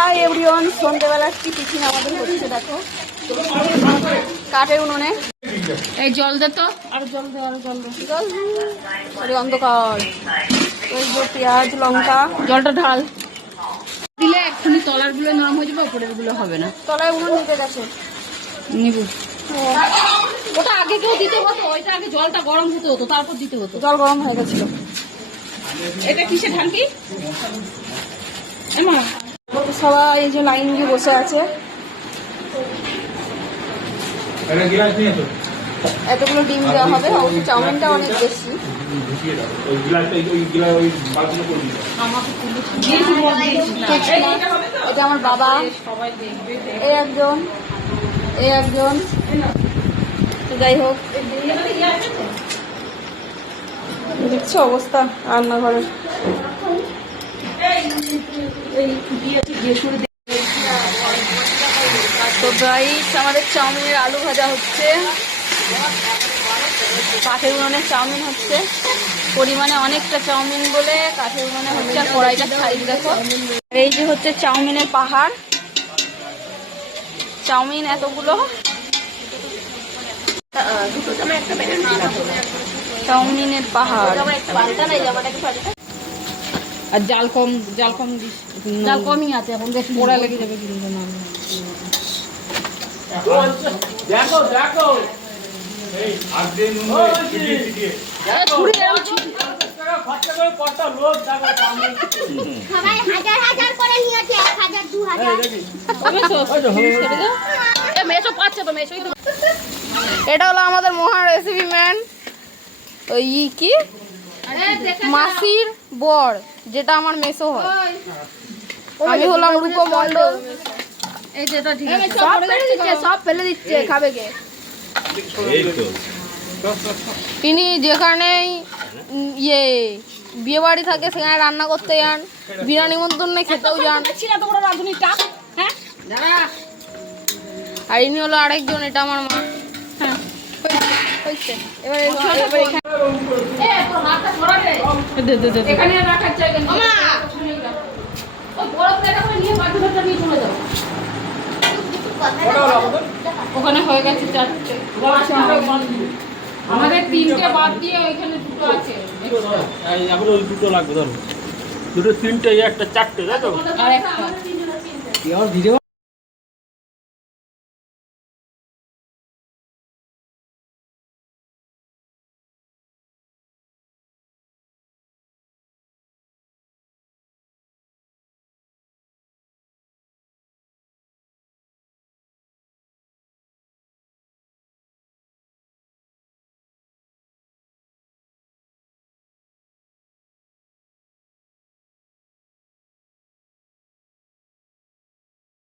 Hi everyone, সন্ধ্যেবেলার কি tiffin আমাদের হচ্ছে দেখো কাঠের উনুনে। এই জল দে তো, আর জল দে, আর জল দে। জল আরে অন্ধকার। ওই যে পেঁয়াজ লঙ্কা, জলটা ঢাল দিলে এক্ষুনি তলার গুলো নরম হয়ে যাবে, উপরের গুলো হবে না। তলায় উনুন নিতে গেছে। নিবু ওটা আগে কেউ দিতে হতো, ওইটা আগে জলটা গরম হতে হতো, তারপর দিতে হতো। জল গরম হয়ে গেছিল। এটা কিসে ঢালবি? এমা সবাই এই যে লাইন দিয়ে বসে আছে। এতগুলো ডিম দেওয়া হবে, অবশ্য চাউমিনটা অনেক বেশি। এটা আমার বাবা, এই একজন, এই একজন। তো যাই হোক, দেখছো অবস্থা রান্নাঘরের। তো গাইস আমাদের চাউমিনের আলু ভাজা হচ্ছে, কাঠের উনুনে চাউমিন হচ্ছে। পরিমাণে অনেকটা চাউমিন বলে কাঠের উনুনে হচ্ছে। আর কড়াইটা সাইজ দেখো। এই যে হচ্ছে চাউমিনের পাহাড়, চাউমিন এতগুলো, চাউমিনের পাহাড়। আর জাল কম দিস, জাল কমই আছে এখন, বেশি পোড়া লেগে যাবে কিন্তু। না দেখো দেখো এই আগে নুন দিয়ে খরচা করে কত লোক দেখো সবাই হাজার হাজার করে নিয়েছে, 1000 2000। মেসো পাচ্ছে তো, মেসোই তো। এটা হলো আমাদের মহান রেসিপি ম্যান, ওই কি মাসির বর, যেটা আমার মেসো হয়। আমি হলাম রূপমণ্ডল। এই যেটা ঠিক আছে, সব ফেলে দিচ্ছে, খাবে কে? তিনি যেখানেই বিয়ে বাড়ি থাকে সেখানে রান্না করতে যান, বিনা নিমন্ত্রণে খেতেও যান। হ্যাঁ আর ইনি হলো আরেকজন, এটা আমার মা। হ্যাঁ হয়েছে। এবার এখানে রাখার জায়গা নেই। ও বড় প্লেটটা করে নিয়ে বাথরুমটা নিয়ে চলে যাও। ওখানে হয়ে গেছে 4টে, আমাদের 3টে বাদ দিয়ে ওইখানে 2টো আছে। এখন ওই দুটো লাগবে, ধরো দুটো তিনটে, একটা চারটে, তাই তো? আর একটা ভিডিও